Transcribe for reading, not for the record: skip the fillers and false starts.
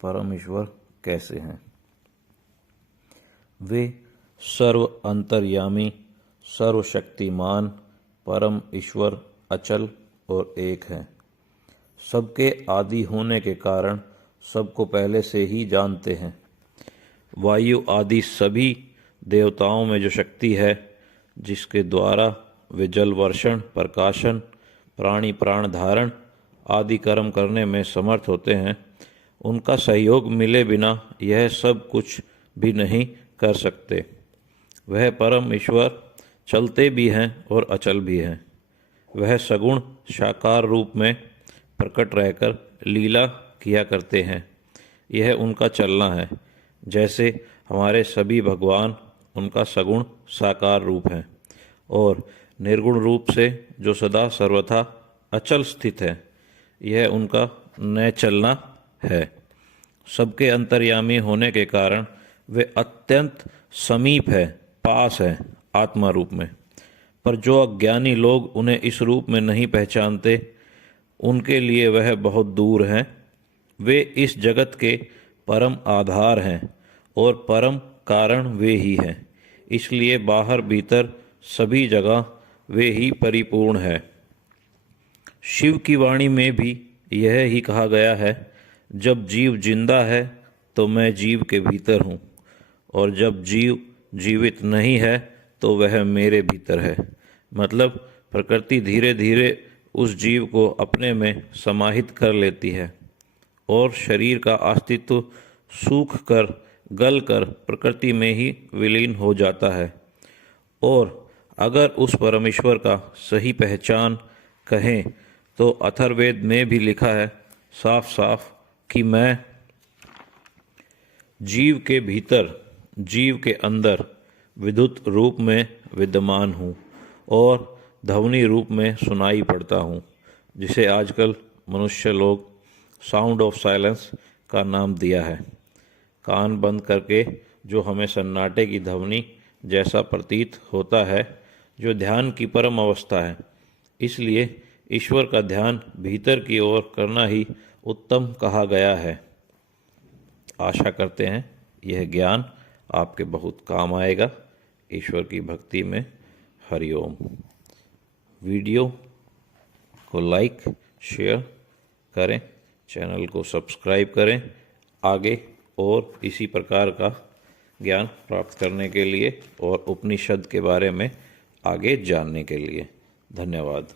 परम ईश्वर कैसे हैं? वे सर्व अंतर्यामी, सर्वशक्तिमान परम ईश्वर अचल और एक हैं। सबके आदि होने के कारण सबको पहले से ही जानते हैं। वायु आदि सभी देवताओं में जो शक्ति है, जिसके द्वारा वे जल वर्षण, प्रकाशन, प्राणी प्राण धारण आदि कर्म करने में समर्थ होते हैं, उनका सहयोग मिले बिना यह सब कुछ भी नहीं कर सकते। वह परम ईश्वर चलते भी हैं और अचल भी हैं। वह सगुण साकार रूप में प्रकट रहकर लीला किया करते हैं। यह उनका चलना है। जैसे हमारे सभी भगवान उनका सगुण साकार रूप हैं और निर्गुण रूप से जो सदा सर्वथा अचल स्थित है, यह उनका न चलना है। सबके अंतर्यामी होने के कारण वे अत्यंत समीप है, पास है आत्मा रूप में। पर जो अज्ञानी लोग उन्हें इस रूप में नहीं पहचानते, उनके लिए वह बहुत दूर हैं। वे इस जगत के परम आधार हैं और परम कारण वे ही हैं। इसलिए बाहर भीतर सभी जगह वे ही परिपूर्ण है। शिव की वाणी में भी यह ही कहा गया है, जब जीव जिंदा है तो मैं जीव के भीतर हूँ, और जब जीव जीवित नहीं है तो वह मेरे भीतर है। मतलब प्रकृति धीरे धीरे उस जीव को अपने में समाहित कर लेती है और शरीर का अस्तित्व सूख कर गल कर प्रकृति में ही विलीन हो जाता है। और अगर उस परमेश्वर का सही पहचान कहें तो अथर्ववेद में भी लिखा है साफ साफ कि मैं जीव के भीतर, जीव के अंदर विद्युत रूप में विद्यमान हूँ और ध्वनि रूप में सुनाई पड़ता हूँ, जिसे आजकल मनुष्य लोग साउंड ऑफ साइलेंस का नाम दिया है। कान बंद करके जो हमें सन्नाटे की ध्वनि जैसा प्रतीत होता है, जो ध्यान की परम अवस्था है। इसलिए ईश्वर का ध्यान भीतर की ओर करना ही उत्तम कहा गया है। आशा करते हैं यह ज्ञान आपके बहुत काम आएगा ईश्वर की भक्ति में। हरिओम। वीडियो को लाइक शेयर करें, चैनल को सब्सक्राइब करें। आगे और इसी प्रकार का ज्ञान प्राप्त करने के लिए और उपनिषद के बारे में आगे जानने के लिए। धन्यवाद।